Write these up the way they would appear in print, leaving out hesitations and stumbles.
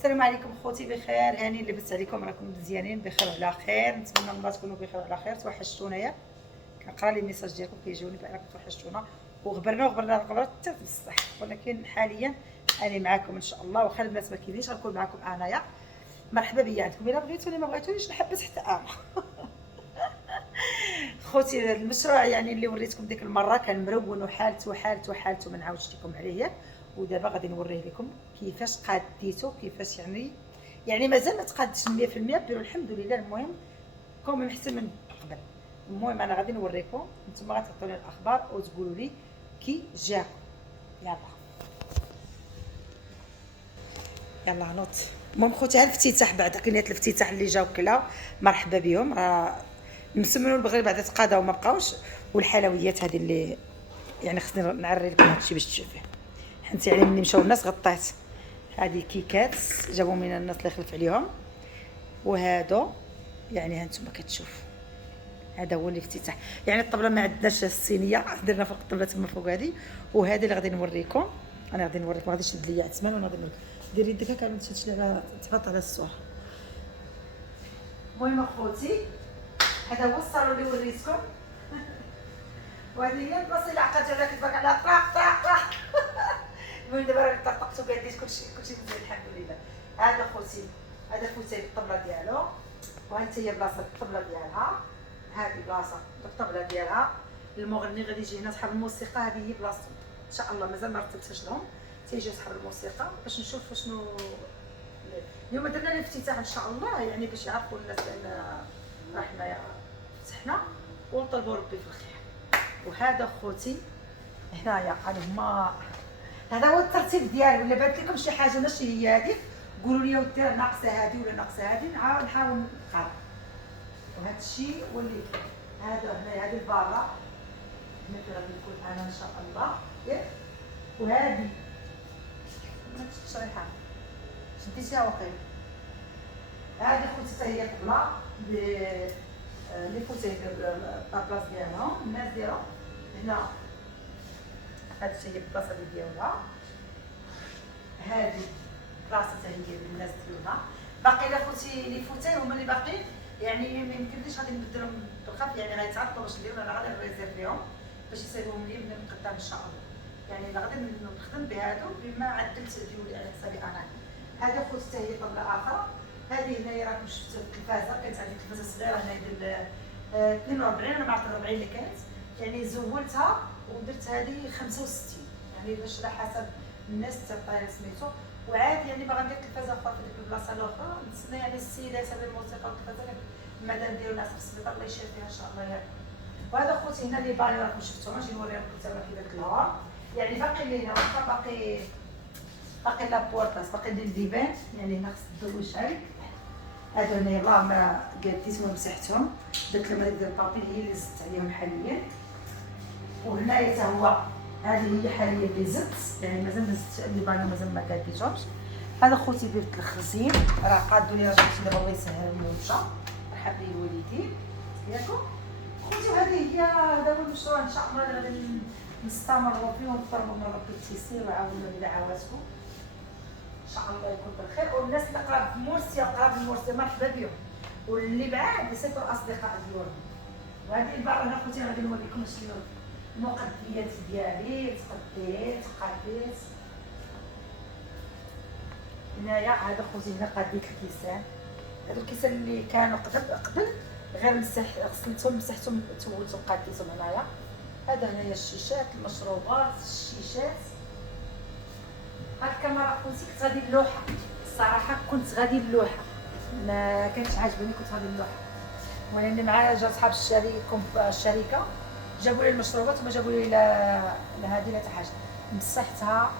السلام عليكم خوتي، بخير هاني لبس عليكم، راكم مزيانين بخير وعلى خير. نتمنى الله تكونوا بخير وعلى خير. توحشتونايا، كنقرا لي ميساج ديالكم كيجوني بانكم توحشتونا وغبرنا حتى في الصح، ولكن حاليا انا معاكم ان شاء الله. واخا البنات ما كاينينش غنكون معاكم انايا. مرحبا بيا عندكم، الا بغيتوني ما بغيتونيش نحبس حتى انا. خوتي المشروع يعني اللي وريتكم ديك المره كان مرون وحالته ما نعاودش لكم عليه ياك. ودابا غادي نوريه لكم كيفاش قاديته، كيفاش يعني مازال ما تقادش 100%، ديروا الحمد لله. المهم كوم احسن من قبل. المهم انا غادي نوريكم، نتوما غتعطوني الاخبار وتقولوا لي كي جاكم. يلا نوض. المهم خوتي ها الافتتاح، بعد كاينات الافتتاح اللي جاو كلا مرحبا بهم. راه مسمنوا البغري بعد تقاداو ما بقاوش. والحلويات هذه اللي يعني خصني نعري لكم هادشي باش تشوفيه. حنت يعني ملي مشاو الناس غطيت. هذه كيكات جابوا من الناس اللي خلف عليهم، وهادو يعني هانتوما كتشوف. هذا هو الافتتاح. يعني الطبله ما عندناش الصينيه، درنا فوق الطبله تما فوق هذه. وهذه اللي غادي نوريكم، انا غادي نوريكم. غادي نشد ليا عثمان وانا غادي نوريكم. ديري يدك هكا ما تشدش على تفاط على الصوره. المهم اخوتي هذا هو الصالون اللي وريتكم. وهذه هي البلاصه اللي عقلت عليها كتبان عليها طراق. المهم دابا راني طقطقت وقاديت كلشي مزيان الحمد لله. هذا خوتي هذا فوتاي الطبله ديالو، وها انت هي بلاصه الطبله ديالها. هذه بلاصه الطبله ديالها. المغني غادي يجي هنا، صحاب الموسيقى هذه هي بلاصتهم ان شاء الله. مازال ما رتبتش لهم، تيجي صحاب الموسيقى باش نشوفوا شنو. اليوم درنا الافتتاح ان شاء الله، يعني باش يعرفوا الناس بان راه حنايا فتحنا ونطلبوا ربي في الخير. وهذا خوتي هنايا هما، هذا هو الترتيب ديالو. ولا بانت لكم شي حاجه ماشي هي هذيك قولوا لي ودي ناقصه هذه ولا ناقصه هذه، نحاول نقرا. وهذا الشيء واللي هذا هنايا هذه البارة هنا غادي نكون انا ان شاء الله ياك. وهذه ما تشريحها شديتيها وقيل. هذه خوتي حتى هي طبله اللي فوتي البلاص ديالهم الناس ديالهم هنا. هذه هي البلاصه اللي ديالها. هذه بلاصه هي ديال الناس ديالنا. باقي لا خوتي اللي فوتي هما اللي باقيين، يعني ما يمكنليش غادي نبدلهم بالخف، يعني غيتعطلوا باش نديرو. انا غادي نريزيرفيهم باش يسالوهم لي من قدام ان شاء الله. يعني انا غادي نخدم بهادو بما عدلت ديولي على حسابي انا. هذا خوتي حتى هي طبله اخرى. هذه هنايا راكم شفتوا التلفازه، كانت عندي تلفازه صغيره هنايا ديال 42، انا ما عرفت 40 اللي كانت، يعني زولتها ودرت هذه 65، يعني باش على حسب الناس تاع سميتو. وعاد يعني باغا ندير تلفازه اخرى في ديك البلاصه الاخرى. نتسنى يعني السيدات هذه الموسيقى والتلفازه المدام ديالو ناس في السبيطار الله يشافيها ان شاء الله ياك. وهذا خوتي هنا لي بالي راكم شفتوهم، نجي نوريكم حتى كيفاش الهواء. يعني باقي لينا واخا باقي لابورطاس، باقي لي الديبان، يعني هنا خص الضو يشعل. هادو هنايا الله ما قاديت ومسحتهم، درت لهم هذيك ديال البابي هي اللي زدت عليهم حاليا. وهنايا حتى هو هذه هي حاليا اللي زدت، يعني مازال ما زدت اللي بالي مازال ما قاديتهمش. هذا خوتي بيت الخزين راه قادوا لي رجعتي دابا الله يسهل الموجه. مرحبا بالوالدين ياكم خوتي. وهذه هي هذا هو المشروع ان شاء الله اللي غادي نستمروا فيه ونطلبوا من ربي التيسير ويعاوننا بدعواتكم ان شاء الله يكون بالخير. والناس اللي قراب مرسيا وقراب المرسيا مرحبا بهم، واللي بعاد يصيفطوا الاصدقاء ديالهم. وهذه البارة هنا خوتي غادي نوريكم شنو المقديات ديالي. تقديت هنايا. هذا خوتي هنا قديت الكيسان. هادو الكيسان اللي كانوا قبل غير غسلتهم مسحتهم تولتهم قديتهم هنايا. هذا هنايا الشيشات المشروبات الشيشات. هاد الكاميرا خوتي كنت غادي اللوحه، الصراحه كنت غادي اللوحه، ما كانتش عاجبني، كنت غادي اللوحه. ولاني معايا جا صحاب الشركه جابوا لي المشروبات وما جابوا لي لا هذه لا حتى حاجه. مسحتها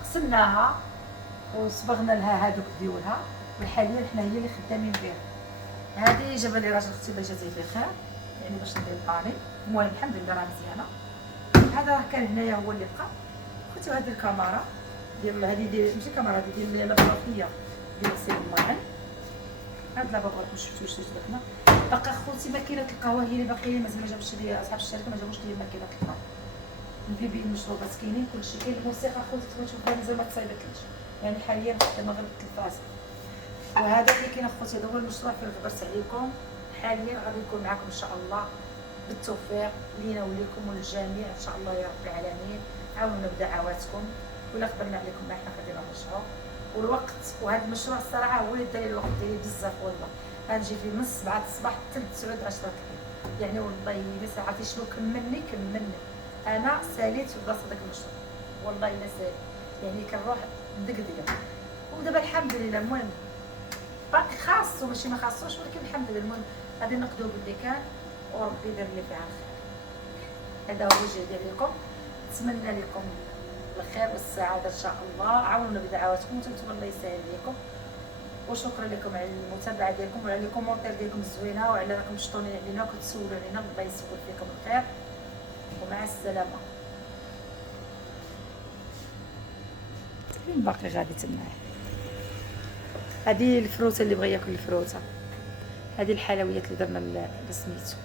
غسلناها وصبغنا لها هذوك ديولها، وحاليا حنا هي اللي خدامين بها. هذه جاب لي راجل اختي الله يجازيه بخير، يعني باش ندير بالي. المهم الحمد لله راه مزيانه. هذا راه كان هنايا هو اللي بقى خوتي. وهذه الكاميرا ديال هذه ديال ماشي كاميرا، هذه ديال لابوغرافيه ديال سي المعن. هاد لابوغ راكم شفتوا واش درنا. باقا خوتي ماكينه القهوه هي اللي باقيه، مازال ما جابوش لي اصحاب الشركه، ما جابوش لي ماكينه القهوه. نبيبي المشروبات كاينين كلشي كاين. الموسيقى خوتي تبغي تشوفها مازال ما تصايبتليش، يعني حاليا خدام غير التلفازه. وهذا اللي كاين اخوتي، هذا هو المشروع فين غبرت عليكم. حاليا غادي نكون معكم ان شاء الله بالتوفيق لينا وليكم وللجميع ان شاء الله يا رب العالمين. عاونونا بدعواتكم، ولا خبرنا عليكم ما حنا خدينا المشروع والوقت. وهذا المشروع الصراحه هو اللي دار لي الوقت ديالي بزاف والله. غنجي فيه من 7 الصباح حتى 9 10 الليل، يعني والله ما عرفتي شنو كملني. انا ساليت في بلاصه داك المشروع والله الا ساليت، يعني كنروح دقدقه. ودابا الحمد لله المهم باقي خاص وماشي ما خاصوش، ولكن الحمد لله المهم غادي نقدو باللي كان وربي يدير اللي فيها الخير. هذا هو جهدي عليكم، نتمنى لكم الخير والسعاده ان شاء الله. عاونونا بدعواتكم وانتم الله يسهل عليكم. وشكرا لكم على المتابعه ديالكم وعلى الكومونتير ديالكم الزوينه، وعلى راكم تشطوني علينا وكتسولوا علينا. الله يسول فيكم الخير ومع السلامه. فين باقي غادي تمايا؟ هذه الفروته اللي بغى ياكل الفروته، هذه الحلويات اللي درنا سميتو،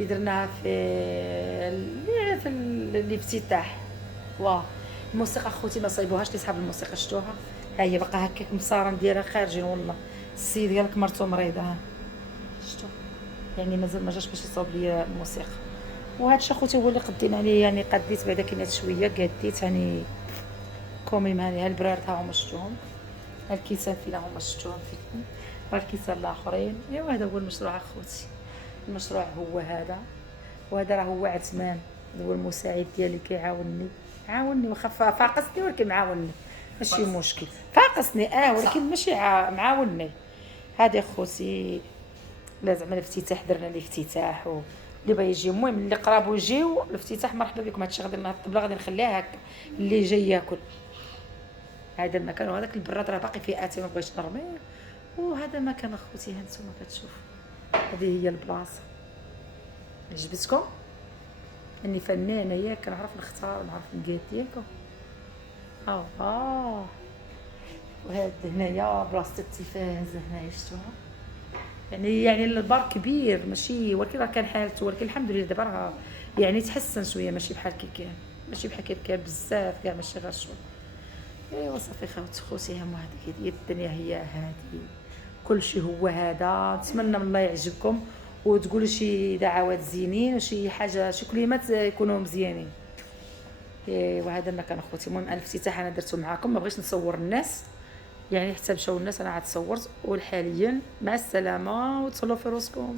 اللي درناها في الافتتاح. واه الموسيقى اخوتي ما صايبوهاش لي صحاب الموسيقى، شفتوها ها هي باقا هكاك مصارن ديالها خارجين. والله السيد قالك مرتو مريضه، ها شفتو يعني مازال ما جاش باش يصاوب لي الموسيقى. وهذا الشيء اخوتي هو اللي قدينا عليه، يعني قديت بعدا كاينات شويه قديت يعني كوميم. هذه البراد ها هما شفتوهم، الكيسان فينا هما شفتوهم فيكم، والكيسان الاخرين. ايوا هذا هو المشروع اخوتي. المشروع هو هذا، وهذا راه هو عثمان، هو المساعد ديالي عاونني واخا فاقسني ولكن معاونني ماشي مشكل. فاقسني ولكن ماشي معاونني. هذا اخوتي لا زعما الافتتاح درنا الافتتاح، واللي بغى يجي المهم اللي قرابو يجيو الافتتاح مرحبا بكم. هادشي غادي الطبله غادي نخليها هكا اللي جاي ياكل. هذا المكان وهذاك البراد راه باقي فيه ما بغيتش نرميه. وهذا المكان اخوتي ها نتوما كتشوفوا، هذه هي البلاصه. عجبتكم؟ اني فنانه ياك، كنعرف نختار ونعرف نقاد ياكو. وهذا هنايا بلاصه التلفاز هنايا شفتوها، يعني البار كبير ماشي، ولكن راه كان حالته، ولكن الحمد لله دابا راه يعني تحسن شويه، ماشي بحال كي كان، ماشي بحال كي كان بزاف كاع، ماشي غير شويه. ايوا صافي خوتي هم هذيك هي الدنيا، هي هذه كلشي هو هذا. نتمنى من الله يعجبكم وتقولوا شي دعوات زينين وشي حاجه، شي كلمات يكونوا مزيانين. وهذا المكان اخوتي. المهم الافتتاح انا درته معاكم، ما بغيتش نصور الناس يعني حتى مشاو الناس، انا عاد صورت. وحاليا مع السلامه وتهلاو في راسكم.